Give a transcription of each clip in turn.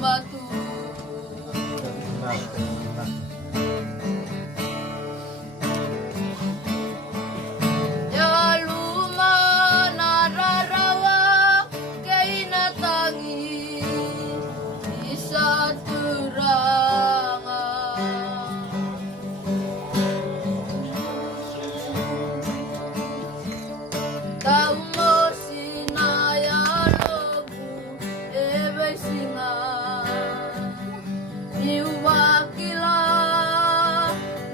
batu. Ya luma nararawa kay natangi isa turangan. Tao mo sinayalogu ebe singa niwakila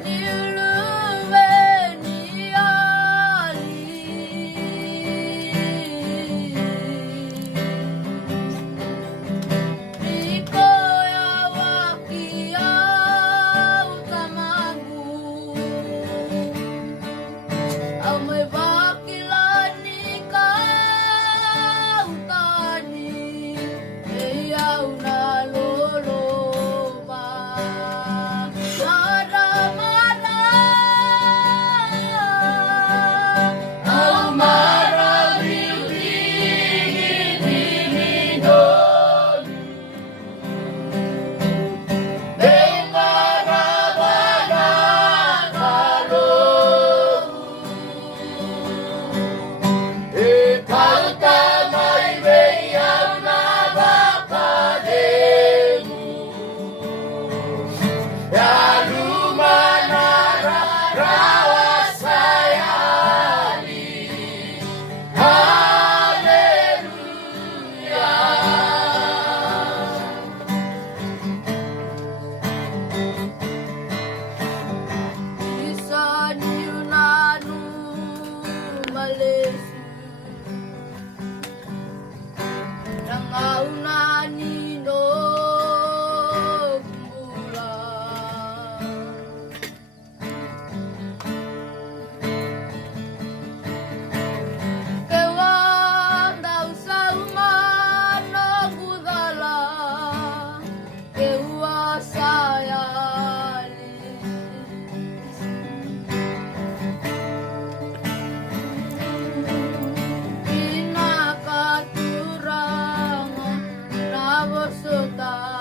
niuluwe niali Riko ya wakia utamagu Ame bakilani kautani Eya unaloloba Mara-mara Aumara biuringin-ringidonu Bengara-bara kalogu Ikaw tama'y mayam na bakademu Yalumanara rawasayali Haleluya Isa niyunanu malesu Nangauna nino bulan Kewang daw sa umano gudala Kewa sayali Pinakaturangan na bosutan